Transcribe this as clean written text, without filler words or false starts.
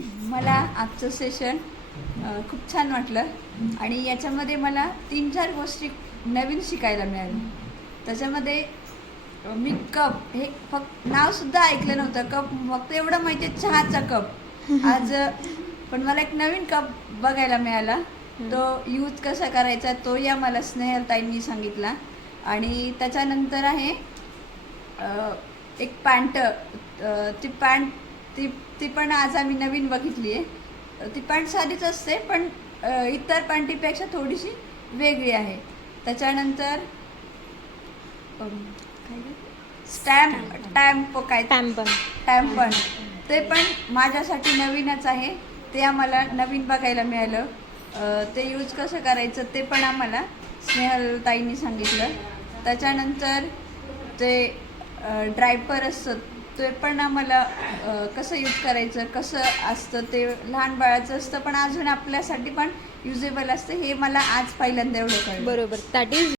मला आजचं सेशन खूप छान वाटलं आणि याच्यामध्ये मला 3-4 गोष्टी नवीन शिकायला मिळाल्या. त्याच्यामध्ये मी कप हे फक्त नावसुद्धा ऐकलं नव्हतं. कप फक्त एवढं माहिती आहे चहाचा कप. आज पण मला एक नवीन कप बघायला मिळाला. तो यूज कसा करायचा तोही आम्हाला स्नेहलताईंनी सांगितला. आणि त्याच्यानंतर आहे एक पॅन्ट. ती पॅन्ट ती ती पण आज आम्ही नवीन बघितली आहे. ती पॅन्ट साधीच असते पण इतर पॅन्टीपेक्षा थोडीशी वेगळी आहे. त्याच्यानंतर टॅम्प टॅम्पन ते पण माझ्यासाठी नवीनच आहे. ते आम्हाला नवीन बघायला मिळालं. ते यूज कसं करायचं ते पण आम्हाला स्नेहलताईंनी सांगितलं. त्याच्यानंतर ते ड्रायपर असतं ते पण आम्हाला कसं यूज करायचं कसं असतं ते लहान बाळाचं असतं पण अजून आपल्यासाठी पण युजेबल असतं हे मला आज पहिल्यांदा एवढं कळलं. बरोबर, दॅट इज